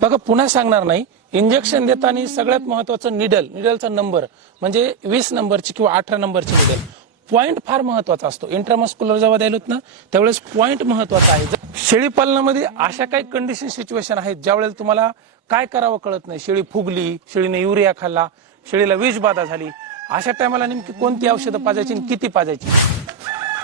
बघा पुन्हा सांगणार नाही. इंजेक्शन देताना सगळ्यात महत्वाचं निडल निडलचा नंबर म्हणजे वीस नंबरची किंवा अठरा नंबरची निडल पॉइंट फार महत्त्वाचा असतो. इंट्रामस्क्युलर जेव्हा द्यायला ना त्यावेळेस पॉइंट महत्त्वाचा आहे. शेळी पालनामध्ये अशा काही कंडिशन सिच्युएशन आहेत ज्यावेळेला तुम्हाला काय करावं कळत नाही. शेळी फुगली शेळीने युरिया खाल्ला शेळीला विषबाधा झाली अशा टायमाला नेमकी कोणती औषधं पाजायची आणि किती पाजायची?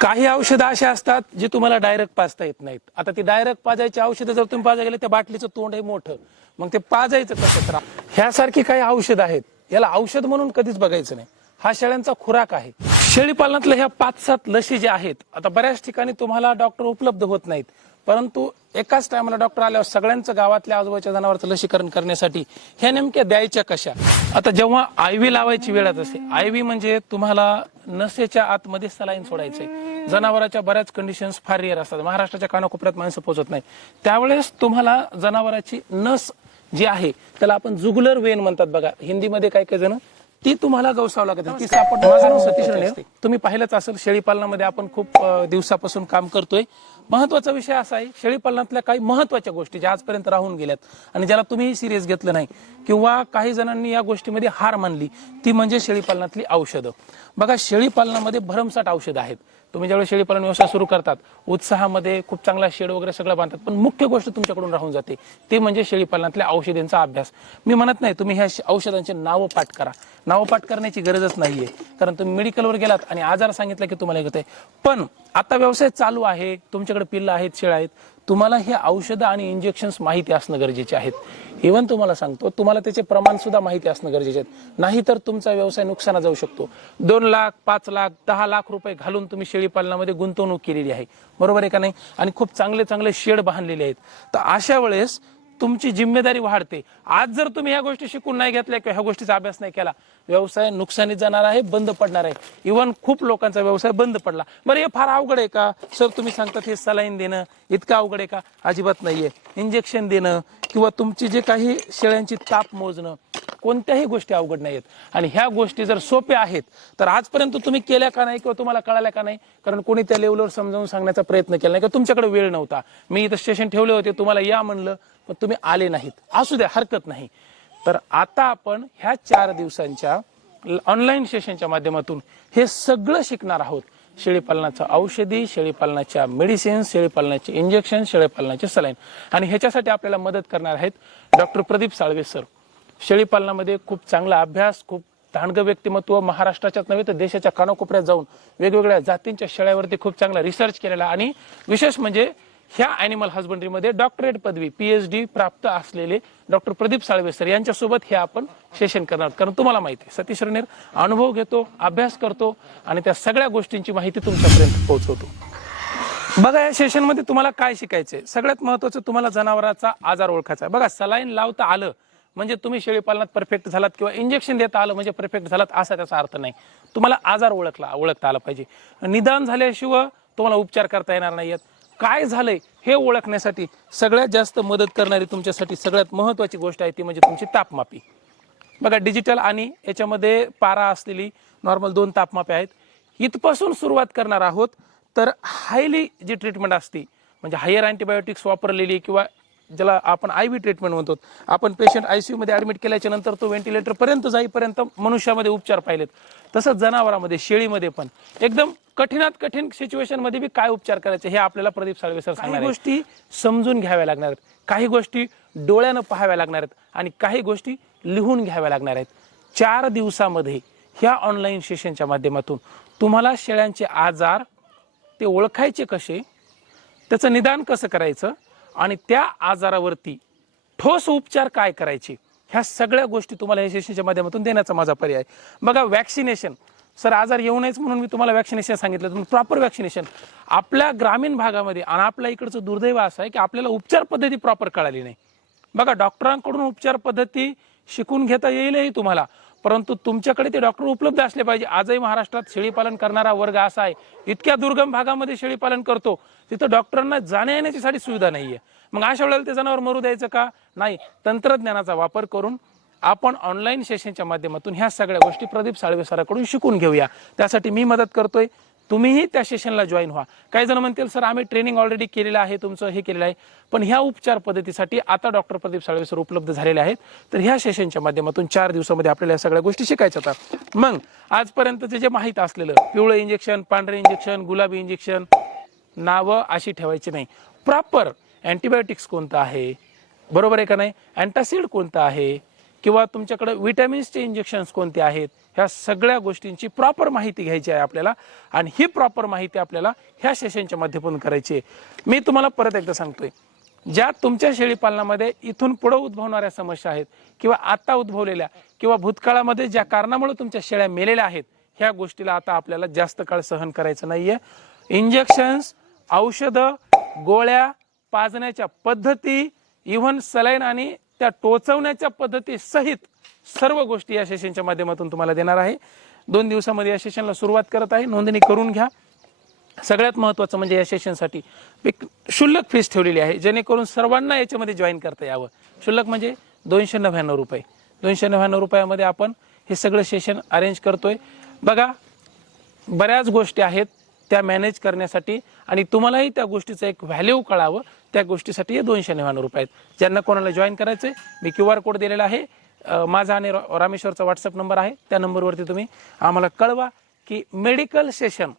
काही औषधं अशी असतात जी तुम्हाला डायरेक्ट पाजता येत नाहीत. आता ती डायरेक्ट पाजायची औषधं जर तुम्ही पाजा गेले त्या बाटलीचं तोंड आहे मोठं. मग ते पाजायचं कसं? तर ह्यासारखी काही औषध आहेत. याला औषध म्हणून कधीच बघायचं नाही. हा शेळ्यांचा खुराक आहे. शेळी पालनातल्या ह्या पाच सात लशी ज्या आहेत आता बऱ्याच ठिकाणी तुम्हाला डॉक्टर उपलब्ध होत नाहीत. परंतु एकाच टायमाला डॉक्टर आल्यावर सगळ्यांचं गावातल्या आजूबाजूच्या जनावरचं लसीकरण करण्यासाठी ह्या नेमक्या द्यायच्या कशा? आता जेव्हा आयव्ही लावायची वेळ असते असते आयव्ही म्हणजे तुम्हाला नसेच्या आतमध्ये सलाईन सोडायचंय. जनावराच्या बऱ्याच कंडिशन्स फार रिअर असतात. महाराष्ट्राच्या कानाकोपऱ्यात माणसं पोहोचत नाही त्यावेळेस तुम्हाला जनावराची नस जी आहे त्याला आपण जुगुलर वेन म्हणतात बघा. हिंदीमध्ये काय काय जण ती तुम्हाला गवसावं लागत ती सापड माझं नाव सतीश रणे तुम्ही पाहिलंच असेल शेळीपालनामध्ये आपण खूप दिवसापासून काम करतोय. महत्त्वाचा विषय असा आहे शेळी पालनातल्या काही महत्त्वाच्या गोष्टी ज्या आजपर्यंत राहून गेल्यात आणि ज्याला तुम्ही सिरियस घेतलं नाही किंवा काही जणांनी या गोष्टीमध्ये हार मानली ती म्हणजे शेळी पालनातली औषधं. बघा शेळी पालनामध्ये भरमसाठ औषधं आहेत. तुम्ही ज्यावेळेस शेळीपालन व्यवसाय सुरू करतात उत्साहामध्ये खूप चांगला शेड वगैरे सगळं बांधतात. पण मुख्य गोष्ट तुमच्याकडून राहून जाते. ते म्हणजे शेळीपालनातल्या औषधींचा औषधांचा अभ्यास. मी म्हणत नाही तुम्ही ह्या औषधांचे नावं पाठ करा. नावं पाठ करण्याची गरजच नाहीये. कारण तुम्ही मेडिकलवर गेलात आणि आजार सांगितला की तुम्हाला येत आहे पण आता व्यवसाय चालू आहे तुमच्याकडे पिल्लं आहेत शेळ्या आहेत. तुम्हाला हे औषधं आणि इंजेक्शन्स माहिती असणं गरजेचे आहेत. इव्हन तुम्हाला सांगतो तुम्हाला त्याचे प्रमाण सुद्धा माहिती असणं गरजेचे आहेत. नाही तर तुमचा व्यवसाय नुकसाना जाऊ शकतो. दोन लाख पाच लाख दहा लाख रुपये घालून तुम्ही शेळी पालनामध्ये गुंतवणूक केलेली आहे. बरोबर आहे का नाही? आणि खूप चांगले चांगले शेड बांधलेले आहेत. तर अशा वेळेस तुमची जिम्मेदारी वाढते. आज जर तुम्ही ह्या गोष्टी शिकून नाही घेतल्या किंवा ह्या गोष्टीचा अभ्यास नाही केला व्यवसाय नुकसानीत जाणार आहे बंद पडणार आहे. इव्हन खूप लोकांचा व्यवसाय बंद पडला. बरं हे फार अवघड आहे का? सर तुम्ही सांगतात हे सलाईन देणं इतकं अवघड आहे का? अजिबात नाहीये. इंजेक्शन देणं किंवा तुमची जे काही शेळ्यांची ताप मोजणं कोणत्याही गोष्टी अवघड नाहीत आणि ह्या गोष्टी जर सोप्या आहेत तर आजपर्यंत तुम्ही केल्या का नाही किंवा तुम्हाला कळाल्या का नाही? कारण कोणी त्या लेवलवर समजावून सांगण्याचा प्रयत्न केला नाही किंवा तुमच्याकडे वेळ नव्हता. मी इथं स्टेशन ठेवले होते तुम्हाला या म्हणलं पण तुम्ही आले नाहीत. असू द्या हरकत नाही. तर आता आपण ह्या चार दिवसांच्या ऑनलाईन सेशनच्या माध्यमातून हे सगळं शिकणार आहोत. शेळीपालनाचं औषधी शेळीपालनाच्या मेडिसिन्स शेळीपालनाचे इंजेक्शन शेळीपालनाचे सलाईन आणि ह्याच्यासाठी आपल्याला मदत करणार आहेत डॉक्टर प्रदीप साळवे सर शेळीपालनामध्ये खूप चांगला अभ्यास खूप दांडगं व्यक्तिमत्व महाराष्ट्राच्याच नव्हे तर देशाच्या कानाकोपऱ्यात जाऊन वेगवेगळ्या जातींच्या शेळ्यावरती खूप चांगला रिसर्च केलेला आणि विशेष म्हणजे ह्या अॅनिमल हजबंडरीमध्ये डॉक्टरेट पदवी पीएचडी प्राप्त असलेले डॉक्टर प्रदीप साळवे सर यांच्यासोबत हे आपण सेशन करणार कारण तुम्हाला माहिती आहे सतीश रणेर अनुभव घेतो अभ्यास करतो आणि त्या सगळ्या गोष्टींची माहिती तुमच्यापर्यंत पोहोचवतो. बघा या सेशनमध्ये तुम्हाला काय शिकायचंय? सगळ्यात महत्वाचं तुम्हाला जनावराचा आजार ओळखायचा आहे. बघा सलाईन लावता आलं म्हणजे तुम्ही शेळीपालनात परफेक्ट झालात किंवा इंजेक्शन देता आलं म्हणजे परफेक्ट झालात असा त्याचा अर्थ नाही. तुम्हाला आजार ओळखला ओळखता आला पाहिजे. निदान झाल्याशिवाय तुम्हाला उपचार करता येणार नाहीत काय झालंय हे ओळखण्यासाठी सगळ्यात जास्त मदत करणारी तुमच्यासाठी सगळ्यात महत्वाची गोष्ट आहे ती म्हणजे तुमची तापमापी. बघा डिजिटल आणि याच्यामध्ये पारा असलेली नॉर्मल दोन तापमापे आहेत. इथपासून सुरुवात करणार आहोत तर हायली जी ट्रीटमेंट असते म्हणजे हायर अँटीबायोटिक्स वापरलेली किंवा ज्याला आपण आय व्ही ट्रीटमेंट म्हणतो. आपण पेशंट आयसीयू मध्ये ऍडमिट केल्याच्यानंतर तो व्हेंटिलेटरपर्यंत जाईपर्यंत मनुष्यामध्ये उपचार पाहिलेत. तसंच जनावरांमध्ये शेळीमध्ये पण. एकदम कठीणात कठीण सिच्युएशनमध्ये बी काय उपचार करायचे हे आपल्याला प्रदीप साळवे सर सांगणार गोष्टी समजून घ्याव्या लागणार आहेत. काही गोष्टी डोळ्यानं पाहाव्या लागणार आहेत. आणि काही गोष्टी लिहून घ्याव्या लागणार आहेत. चार दिवसामध्ये ह्या ऑनलाईन सेशनच्या माध्यमातून तुम्हाला शेळ्यांचे आजार ते ओळखायचे कसे? त्याचं निदान कसं करायचं? आणि त्या आजारावरती ठोस उपचार काय करायचे? ह्या सगळ्या गोष्टी तुम्हाला या सेशनच्या माध्यमातून देण्याचा माझा पर्याय बघा वॅक्सिनेशन सर आजार येऊ नयेच म्हणून मी तुम्हाला वॅक्सिनेशन सांगितलं. तुम्ही प्रॉपर वॅक्सिनेशन आपल्या ग्रामीण भागामध्ये आणि आपल्या इकडचं दुर्दैव असं आहे की आपल्याला उपचार पद्धती प्रॉपर कळाली नाही. बघा डॉक्टरांकडून उपचार पद्धती शिकून घेता येईलही तुम्हाला. परंतु तुमच्याकडे ते डॉक्टर उपलब्ध असले पाहिजे. आजही महाराष्ट्रात शेळीपालन करणारा वर्ग असा आहे. इतक्या दुर्गम भागामध्ये शेळीपालन करतो. तिथं डॉक्टरांना जाण्या येण्याची साठी सुविधा आहे मग अशा वेळेला ते जनावर मरू द्यायचं का? नाही. तंत्रज्ञानाचा वापर करून आपण ऑनलाईन सेशनच्या माध्यमातून ह्या सगळ्या गोष्टी प्रदीप साळवे सराकडून शिकून घेऊया. त्यासाठी मी मदत करतोय. तुम्हीही त्या सेशनला जॉईन व्हा. काही जण म्हणतील सर आम्ही ट्रेनिंग ऑलरेडी केलेलं आहे तुमचं हे केलेलं आहे. पण ह्या उपचार पद्धतीसाठी आता डॉक्टर प्रदीप साळवे सर उपलब्ध झालेले आहेत. तर ह्या सेशनच्या माध्यमातून चार दिवसामध्ये आपल्याला या सगळ्या गोष्टी शिकायच्या होतात. मग आजपर्यंतचे जे माहीत असलेलं पिवळं इंजेक्शन पांढरे इंजेक्शन गुलाबी इंजेक्शन नावं अशी ठेवायची नाही. प्रॉपर अँटीबायोटिक्स कोणतं आहे? बरोबर आहे का नाही? अँटासिड कोणतं आहे? किंवा तुमच्याकडे विटॅमिन्सचे इंजेक्शन्स कोणते आहेत ह्या सगळ्या गोष्टींची प्रॉपर माहिती घ्यायची आहे आपल्याला. आणि ही प्रॉपर माहिती आपल्याला ह्या सेशनच्या माध्यमातून करायची आहे. मी तुम्हाला परत एकदा सांगतोय ज्या तुमच्या शेळीपालनामध्ये इथून पुढे उद्भवणाऱ्या समस्या आहेत किंवा आता उद्भवलेल्या किंवा भूतकाळामध्ये ज्या कारणामुळे तुमच्या शेळ्या मेलेल्या आहेत ह्या गोष्टीला आता आपल्याला जास्त काळ सहन करायचं नाहीये. इंजेक्शन्स औषधं गोळ्या पाजण्याच्या पद्धती इव्हन सलाईन आणि त्या टोचवण्याच्या पद्धती सहित सर्व गोष्टी या सेशनच्या माध्यमातून तुम्हाला देणार आहे. दोन दिवसामध्ये या सेशनला सुरुवात करत आहे. नोंदणी करून घ्या. सगळ्यात महत्त्वाचं म्हणजे या सेशनसाठी एक शुल्लक फीस ठेवलेली आहे. जेणेकरून सर्वांना याच्यामध्ये जॉईन करता यावं. शुल्लक म्हणजे दोनशे नव्याण्णव रुपये. दोनशे नव्याण्णव रुपयामध्ये आपण हे सगळं सेशन अरेंज करतोय. बघा बऱ्याच गोष्टी आहेत त्या मॅनेज करण्यासाठी आणि तुम्हालाही त्या गोष्टीचं एक व्हॅल्यू कळावं. त्या गोष्टीसाठी हे दोनशे नव्याण्णव रुपये आहेत. ज्यांना कोणाला जॉईन करायचं आहे मी क्यू आर कोड दिलेला आहे. माझा आणि रामेश्वरचा व्हॉट्सअप नंबर आहे. त्या नंबरवरती तुम्ही आम्हाला कळवा की मेडिकल सेशन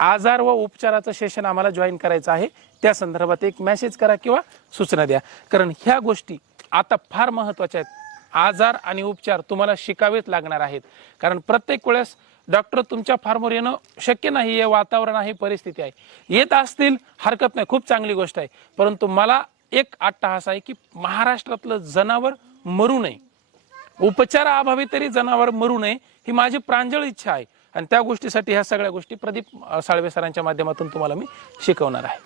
आजार व उपचाराचं सेशन आम्हाला जॉईन करायचं आहे. त्या संदर्भात एक मेसेज करा किंवा सूचना द्या. कारण ह्या गोष्टी आता फार महत्त्वाच्या आहेत. आजार आणि उपचार तुम्हाला शिकावेच लागणार आहेत. कारण प्रत्येक वेळेस डॉक्टर तुमच्या फार्मवर येणं शक्य नाही. हे वातावरण आहे परिस्थिती आहे. येत असतील हरकत नाही. खूप चांगली गोष्ट आहे. परंतु मला एक अट्टहास आहे की महाराष्ट्रातलं जनावर मरू नये. उपचाराअभावी तरी जनावर मरू नये ही माझी प्रांजळ इच्छा आहे. आणि त्या गोष्टीसाठी ह्या सगळ्या गोष्टी प्रदीप साळवे सरांच्या माध्यमातून तुम्हाला मी शिकवणार आहे.